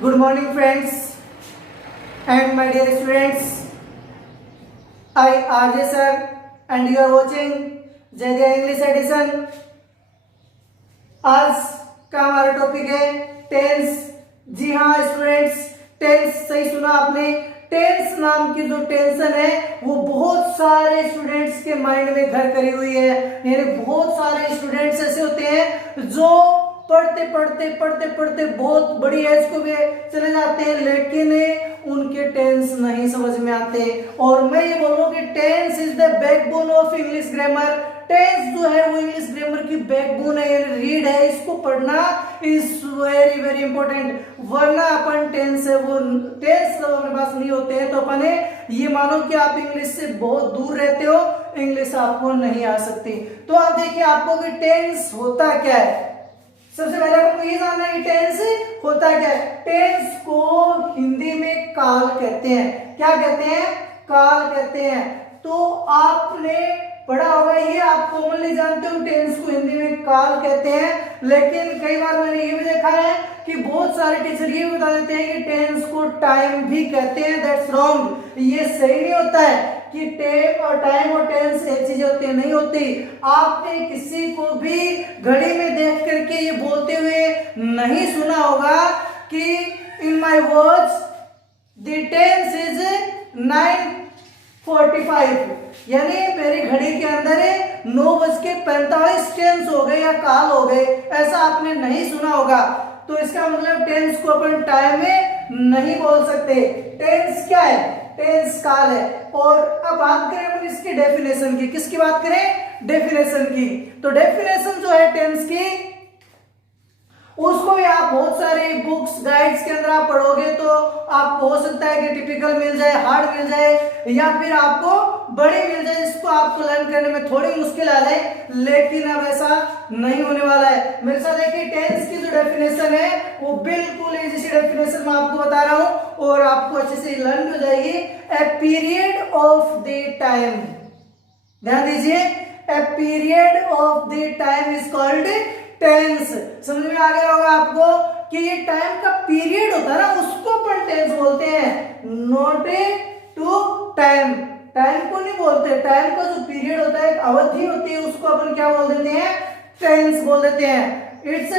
Good morning, friends and my dear students. I RJ sir and you are watching जय English edition. आज का हमारा topic है tense. जी हाँ स्टूडेंट्स, टेंस सही सुना आपने। टेंस नाम की जो टेंशन है वो बहुत सारे स्टूडेंट्स के माइंड में घर करी हुई है। यानी बहुत सारे स्टूडेंट्स ऐसे होते हैं जो पढ़ते बहुत बड़ी एज को भी चले जाते हैं, लेकिन उनके टेंस नहीं समझ में आते। और मैं ये बोल रहा हूँ कि tense is the backbone of English grammar. Tense जो है वो इंग्लिश ग्रामर की बैकबोन है, रीड है, इसको पढ़ना इज वेरी वेरी इंपॉर्टेंट। वरना अपन टेंस है वो टेंस जब अपने पास नहीं होते हैं तो अपन ये मानो कि आप इंग्लिश से बहुत दूर रहते हो, इंग्लिश आपको नहीं आ सकती। तो आप देखिए आपको कि टेंस होता क्या है। सबसे पहले आपको ये जानना है कि टेंस होता क्या है। टेंस को हिंदी में काल कहते हैं। क्या कहते हैं? काल कहते हैं। तो आपने पढ़ा होगा, ये आप कॉमनली जानते हो टेंस को हिंदी में काल कहते हैं। लेकिन कई बार मैंने ये भी देखा है कि बहुत सारे टीचर ये बता देते हैं कि टेंस को टाइम भी कहते हैं। That's wrong. ये सही नहीं होता है कि टाइम और टेंस एक चीजें होती है, नहीं होती। आपने किसी को भी घड़ी में देख करके ये बोलते हुए नहीं सुना होगा कि in my watch the tens is 9:45, यानी मेरी घड़ी के अंदर 9:45 टेंस हो गए या काल हो गए, ऐसा आपने नहीं सुना होगा। तो इसका मतलब टेंस को अपन टाइम में नहीं बोल सकते। टेंस क्या है? टेंस काल है। और अब बात करें अपन इसकी डेफिनेशन की। किसकी बात करें? डेफिनेशन की। तो डेफिनेशन जो है टेंस की, उसको भी आप बहुत सारे बुक्स गाइड्स के अंदर आप पढ़ोगे तो आपको हो सकता है कि टिपिकल मिल जाए, हार्ड मिल जाए, या फिर आपको बड़ी मिल जाए जिसको आपको लर्न करने में थोड़ी मुश्किल आ जाए। लेकिन अब ऐसा नहीं होने वाला है। मेरे साथ देखिए टेंस की जो डेफिनेशन है वो बिल्कुल इजी सी डेफिनेशन मैं आपको बता रहा हूं और आपको अच्छे से लर्न हो जाएगी। A period of the time, ध्यान दीजिए, a period of the time is called tense. समझ में आ गया होगा आपको कि ये टाइम का पीरियड होता है ना, उसको अपन टेंस बोलते हैं, नॉट टू टाइम। टाइम को नहीं बोलते। टाइम का जो पीरियड होता है, एक अवधि होती है, उसको अपन क्या बोल देते हैं? टेंस बोल देते हैं। इट्स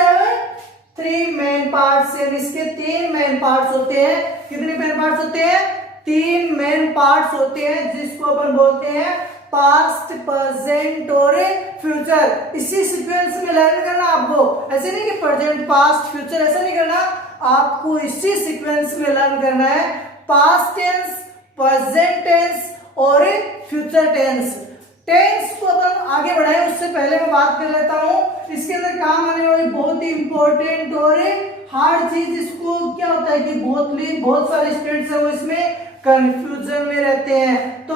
3 मेन पार्ट्स, यानी इसके 3 मेन पार्ट्स होते हैं। कितने मेन पार्ट्स होते हैं? 3 मेन पार्ट्स होते हैं, जिसको अपन बोलते हैं पास्ट, प्रेजेंट और फ्यूचर। इसी सीक्वेंस में लर्न करना आपको, ऐसे नहीं कि प्रेजेंट, पास्ट, फ्यूचर, ऐसा नहीं करना। आपको इसी सीक्वेंस में लर्न करना है पास्ट टेंस, प्रेजेंट टेंस और फ्यूचर टेंस। टेंस को अपन आगे बढ़ाएं उससे पहले मैं बात कर लेता हूं इसके अंदर काम आने वाली बहुत ही इंपॉर्टेंट और हार्ड चीज। इसको क्या होता है कि बहुत सारे स्टूडेंट्स हैं वो इसमें कंफ्यूजन में रहते हैं। तो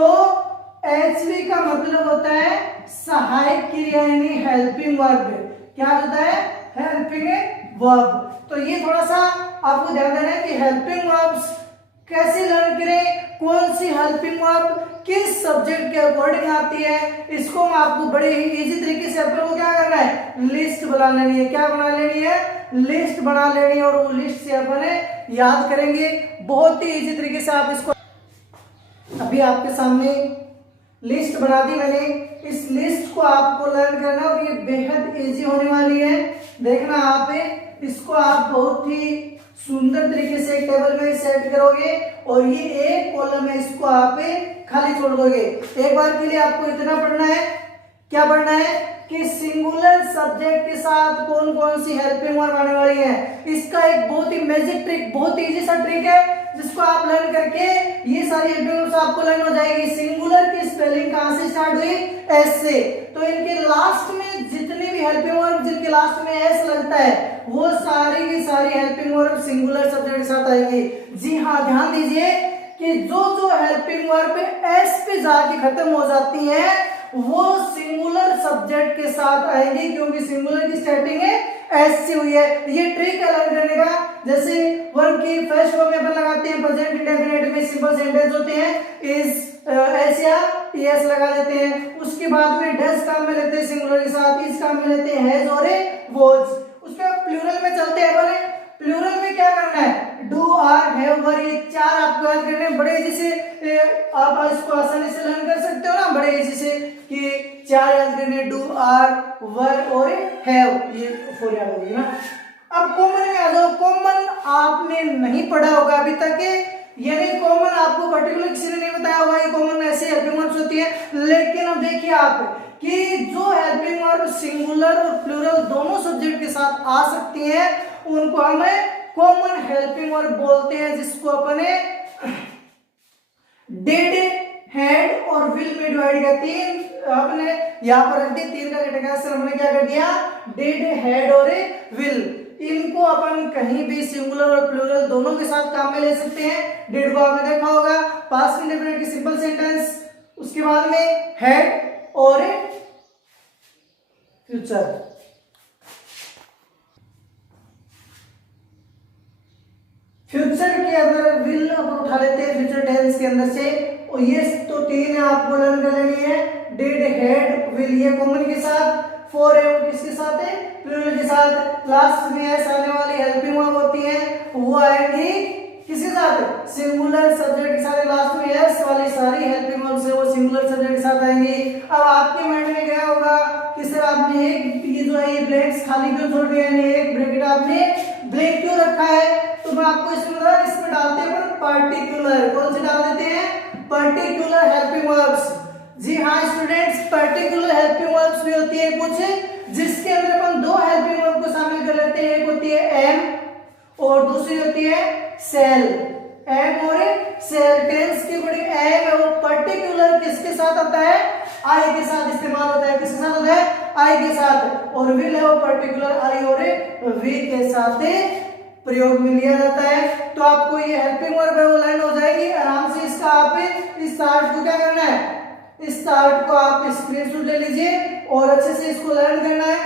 एचवी का मतलब होता है सहायक क्रिया, यानी हेल्पिंग वर्ब। क्या होता है? Helping verb. तो ये थोड़ा सा आपको ध्यान देना है कि हेल्पिंग वर्ब्स कैसे लर्न करें, कौन सी हेल्पिंग वर्ब किस सब्जेक्ट के अकॉर्डिंग आती है, इसको मैं आपको बड़े ही इजी तरीके से अपन को क्या करना है? लिस्ट बना लेनी है। क्या बना लेनी है? लिस्ट बना लेनी है। और वो लिस्ट से अपन याद करेंगे बहुत ही इजी तरीके से। आप इसको अभी आपके सामने लिस्ट बना दी मैंने, इस लिस्ट को आपको लर्न करना और ये बेहद इजी होने वाली है। देखना आप इसको आप बहुत ही सुंदर तरीके से एक टेबल में सेट करोगे और ये एक कॉलम है, इसको आप खाली छोड़ दोगे। एक बार के लिए आपको इतना पढ़ना है। क्या पढ़ना है? कि सिंगुलर सब्जेक्ट के साथ कौन कौन सी हेल्पिंग वर्ब आने वाली है। इसका एक बहुत ही मैजिक ट्रिक, बहुत ही इजी सा ट्रिक है जिसको आप लर्न करके ये सारी हेल्पिंग वर्ब्स आपको लर्न हो जाएगी। सिंगुलर की स्पेलिंग कहां से स्टार्ट हुई? एस से। तो इनके लास्ट में जितनी भी हेल्पिंग वर्ब जिनके लास्ट में एस लगता है वो सारी की सारी हेल्पिंग वर्ब सिंगुलर सब्जेक्ट के साथ आएगी। जी हाँ, ध्यान दीजिए कि जो हेल्पिंग वर्ब एस पे जाके खत्म हो जाती है वो सिंगुलर सब्जेक्ट के साथ आएंगी, क्योंकि सिंगुलर की स्टार्टिंग है एस से हुई है। ये ट्रिक है लर्न करने का। जैसे वर्ब की फर्स्ट फॉर्म में अपन लगाते हैं प्रेजेंट इंडेफिनिट में, सिंपल सेंटेंस होते हैं, इज, एस या एस लगा देते हैं। उसके बाद में डज काम में लेते हैं सिंगुलर के साथ, इस काम में लेते हैं हैज और वॉज। उसके बाद प्लूरल में चलते हैं। बोले प्लूरल में क्या करना है? डू हैव, वर, ये 4 आपको याद करने हैं बड़े इजी से। आप इसको आसानी से लर्न कर सकते हो ना बड़े इजी से कि 4 याद करने, डू, आर, वर और हैव, ये 4 याद होगी ना। अब कॉमन में आ जाओ। कॉमन आपने नहीं पढ़ा होगा अभी तक, यानी कॉमन आपको पर्टिकुलर किसी ने नहीं बताया होगा ये कॉमन ऐसे हेल्पिंग वर्ब्स होती है। लेकिन अब देखिए आप कि जो हेल्पिंग वर्ब सिंगुलर और प्लूरल दोनों सब्जेक्ट के साथ आ सकती हैं उनको हमें कॉमन हेल्पिंग वर्ब बोलते हैं, जिसको अपने डिड, हैड और विल में डिवाइड किया। 3 आपने यहाँ पर रख दिया, 3 का कैटेगराइजेशन हमने क्या कर दिया, डिड, हैड और विल। इनको अपन कहीं भी सिंगुलर और प्लूरल दोनों के साथ काम में ले सकते हैं। डिड को आपने देखा होगा पास्ट इंडेफिनिट की सिंपल सेंटेंस, उसके बाद में हैड और फ्यूचर। फ्यूचर के अंदर विल अपन उठा लेते हैं फ्यूचर टेंस के अंदर से, और ये तो 3 है आपको लर्न कर लेनी है, डिड, हैड, विल, ये कॉमन के साथ। 4 है वो किसके साथ है, प्लूरल के साथ। लास्ट में एस आने वाली हेल्पिंग वर्ब होती है, वो आएंगी किसके साथ, सिंगुलर सब्जेक्ट के साथ। लास्ट में एस वाली सारी हेल्पिंग वर्ब्स है वो सिंगुलर सब्जेक्ट के साथ आएंगी। अब आपके माइंड में गया होगा कि सर आपने एक ये जो है ये ब्लैंक्स खाली क्यों छोड़ दिया, यानी एक ब्रैकेट आपने ब्लैंक क्यों रखा है। तो मैं आपको इसमें डालते हैं पर्टिकुलर, कौन से डाल देते हैं, पर्टिकुलर हेल्पिंग वर्ब्स। जी हाँ स्टूडेंट्स, पर्टिकुलर हेल्पिंग वर्ब्स भी होती है कुछ जिसके अंदर अपन 2 हेल्पिंग वर्ब को शामिल कर लेते हैं। एक होती है एम और दूसरी होती है सेल। एम और सेल टेंस की बड़ी एम है वो पर्टिकुलर किसके साथ आता है, आई के साथ इस्तेमाल होता है। किसके साथ होता है, आई के साथ। और विल है वो पर्टिकुलर आई और वी के साथ प्रयोग में लिया जाता है। तो आपको ये हेल्पिंग वर्ब है वो लर्न हो जाएगी आराम से। इसका आप इस चार्ट को क्या करना है, इस चार्ट को आप स्क्रीनशॉट ले लीजिए और अच्छे से इसको लर्न करना है।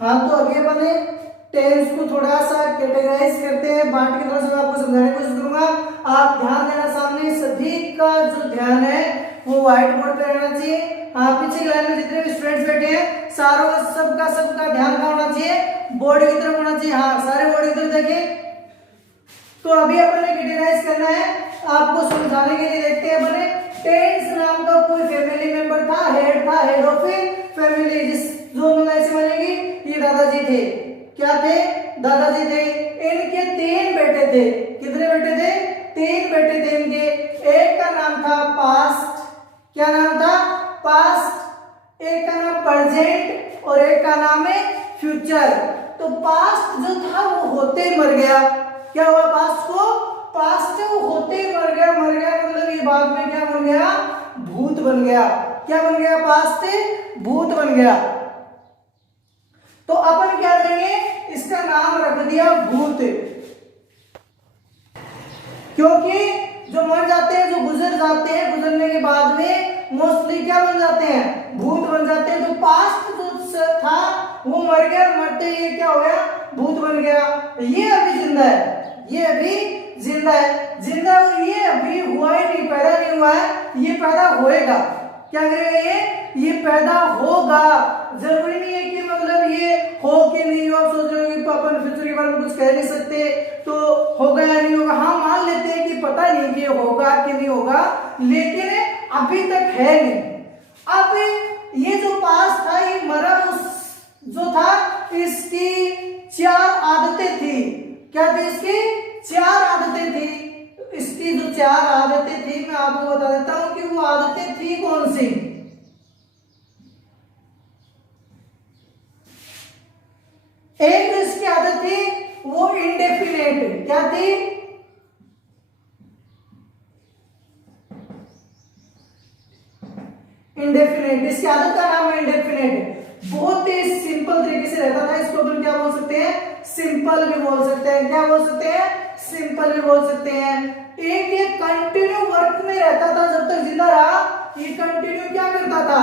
हाँ तो अभी अपने टेंस को थोड़ा सा कैटेगराइज करते हैं, बांट के थोड़ा सा मैं आपको समझाने की कोशिश करूंगा। आप ध्यान देना, सामने सभी का जो ध्यान है वो व्हाइट बोर्ड पे रहना चाहिए। हाँ पीछे लाइन में जितने भी स्टूडेंट्स बैठे हैं सारों का सबका ध्यान कहाँ होना चाहिए, बोर्ड की तरफ होना चाहिए। हाँ सारे बोर्ड की तरफ देखें। तो अभी अपन ने कैटेगराइज करना है, आपको समझाने के लिए देखते हैं अपने टेंस नाम का कोई फैमिली मेंबर था, हेड ऑफ फैमिली, जिस जो ऐसे बनेगी ये दादाजी थे। क्या थे, दादाजी थे। इनके 3 बेटे थे। कितने बेटे थे, 3 बेटे थे इनके। एक का नाम था पास्ट, क्या नाम था, पास्ट। एक का नाम प्रेजेंट और एक का नाम है फ्यूचर। तो पास्ट जो था वो होते ही मर गया। क्या हुआ पास्ट को, पास्ट वो होते ही मर गया मतलब ये बाद में क्या बन गया, भूत बन गया। क्या बन गया, पास्ट भूत बन गया। तो अपन क्या करेंगे, इसका नाम रख दिया भूत, क्योंकि जो मर जाते हैं, जो गुजर जाते हैं, गुजरने के बाद में मोस्टली क्या बन जाते हैं, भूत बन जाते हैं। तो पास्ट जो था वो मर गया, मरते ही क्या हो गया, भूत बन गया। ये अभी जिंदा है, ये अभी जिंदा है, जिंदा ये अभी हुआ ही नहीं, पैदा नहीं हुआ है, ये पैदा होएगा। क्या करेगा ये पैदा होगा। जरूरी नहीं है कि मतलब ये हो कि नहीं हो। आप सोच रहे हो कि अपन फ्यूचर के बारे में कुछ कह नहीं सकते तो होगा या नहीं होगा। हाँ मान लेते हैं कि पता नहीं कि होगा कि नहीं होगा, लेकिन अभी तक है नहीं। अब ये जो पास था ये मरा जो था, इसकी 4 आदतें थी। क्या थी इसकी, 4 आदतें थी। इसकी जो 4 आदतें थी मैं आपको बता देता हूं कि वो आदतें थी कौन सी। एक जो इसकी आदत थी वो इंडेफिनेट। क्या थी, इंडेफिनेट। इसकी आदत का नाम है इंडेफिनेट। बहुत ही सिंपल तरीके से रहता था। इसको अपन क्या बोल सकते हैं, सिंपल भी बोल सकते हैं। क्या बोल सकते हैं, सिंपल भी बोल सकते हैं। एक ये कंटिन्यू वर्क में रहता था जब तक जिंदा रहा। ये कंटिन्यू क्या करता था,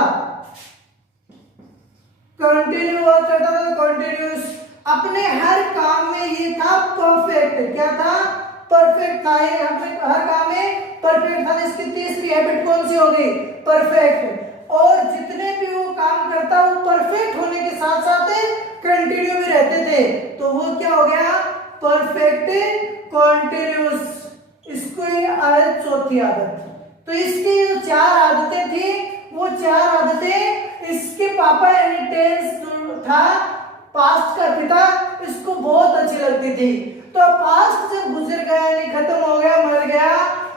कंटिन्यू वर्क करता था, कंटिन्यूस। अपने हर काम में ये था परफेक्ट। क्या था, परफेक्ट था। ये हर काम में परफेक्ट था। इसकी तीसरी हैबिट कौन सी होगी, परफेक्ट। और जितने भी वो काम करता वो परफेक्ट होने के साथ साथ कंटिन्यू भी रहते थे। तो वो क्या हो गया, परफेक्ट कॉन्टिन्यूस, इसको ये चौथी आदत। तो इसकी जो 4 आदतें थी वो 4 आदतें इसके पापा यानी टेंस था पास्ट का पिता, इसको बहुत अच्छी लगती थी। तो पास्ट जब गुजर गया यानी खत्म हो गया, मर गया,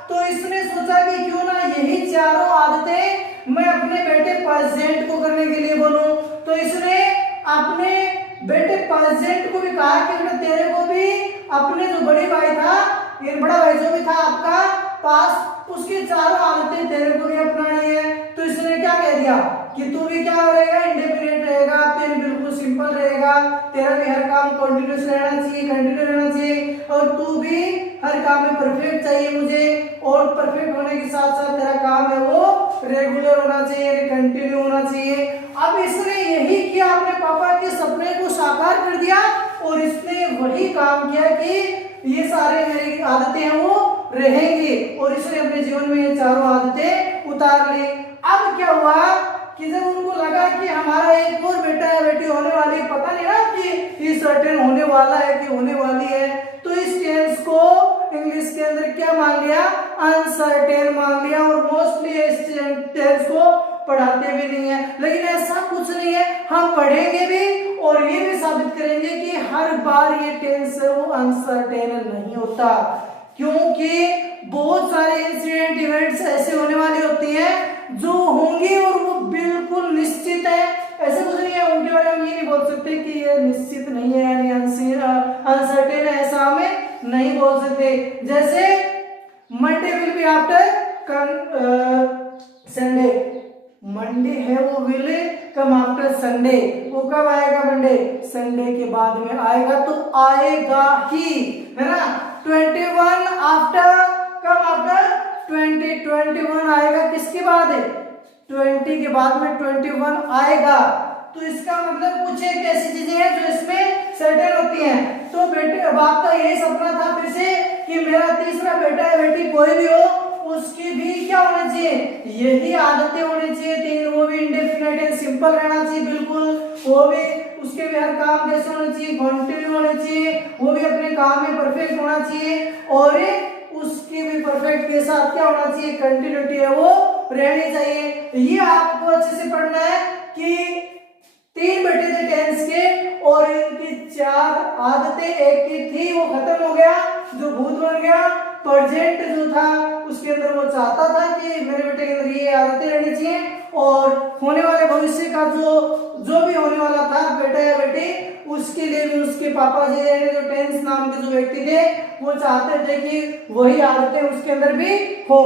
तो इसने सोचा कि क्यों ना यही चारों आदतें मैं अपने बेटे प्रेजेंट को करने के लिए बोलूं। तो इसने अपने बेटे प्रेजेंट को भी कहा कि बेटा तेरे को भी अपने जो बड़े भाई था, ये बड़ा भाई जो भी था आपका पास, उसकी चारों आदतें तेरे को भी अपनानी है। तो इसने क्या कह दिया कि तू भी क्या रहेगा, इंडिपेंडेंट रहेगा, तेरे बिल्कुल सिंपल रहेगा, तेरा भी हर काम कंटिन्यूस रहना चाहिए, कंटिन्यू रहना चाहिए, और तू भी हर काम में परफेक्ट चाहिए मुझे, और परफेक्ट होने के साथ साथ तेरा काम है वो रेगुलर होना चाहिए, कंटिन्यू होना चाहिए। अब इसने यही किया, अपने पापा के सपने को साकार कर दिया, और इसने वही काम किया कि ये सारे मेरी आदतें हैं वो रहेंगी, और इसने अपने जीवन में ये चारों आदतें उतार ली। अब क्या हुआ कि जब उनको लगा कि हमारा एक और बेटा या बेटी होने वाली, पता नहीं ना कि ये सर्टेन होने वाला है कि होने वाली है, तो इस टेंस को इंग्लिश के अंदर क्या मान लिया, अनसर्टेन मान लिया, और मोस्टली इस टेंस को पढ़ाते भी नहीं है। लेकिन ऐसा कुछ नहीं है, हम पढ़ेंगे भी और ये भी साबित करेंगे कि हर बार ये टेंस है वो अनसर्टेन नहीं होता, क्योंकि बहुत सारे इंसिडेंट इवेंट्स ऐसे होने वाली होती हैं जो होंगी और वो बिल्कुल निश्चित है। ऐसे कुछ नहीं है, उनके बारे में ये नहीं बोल सकते कि ये निश्चित नहीं है यानी अनसर्टेन है, ऐसा हमें नहीं बोल सकते। जैसे Monday will be after Sunday, Monday है वो विल कम आफ्टर संडे, वो कब आएगा, मंडे संडे के बाद में आएगा, तो आएगा ही, है ना। 21 आफ्टर कम आफ्टर 20, 21 आएगा किसके बाद है, 20 के बाद में 21 आएगा। तो इसका मतलब कुछ एक ऐसी चीजें हैं जो इसमें सर्टेन होती हैं। तो बेटे बाप का यही सपना था फिर से कि मेरा तीसरा बेटा या बेटी कोई भी हो, उसकी भी क्या होना चाहिए, यही आदतें होनी चाहिए, तीन, वो भी इंडेफिनिट एंड सिंपल रहना चाहिए बिल्कुल, वो भी उसके भी हर काम जैसे होना चाहिए, कंटिन्यू होना चाहिए, वो भी अपने काम में परफेक्ट होना चाहिए, और उसकी भी परफेक्ट के साथ क्या होना चाहिए, कंटिन्यूटी है वो रहनी चाहिए। ये आपको अच्छे से पढ़ना है कि 3 बेटे थे टेंस के, और इनकी 4 आदतें, एक की थी वो खत्म हो गया, जो भूत बन गया, प्रेजेंट जो था उसके अंदर वो चाहता था कि मेरे बेटे के अंदर ये आदतें रहनी चाहिए, और होने वाले भविष्य का जो भी होने वाला था बेटा या बेटी, उसके लिए भी उसके पापा जी यानी जो टेंस नाम के जो व्यक्ति थे वो चाहते थे कि वही आदतें उसके अंदर भी हो।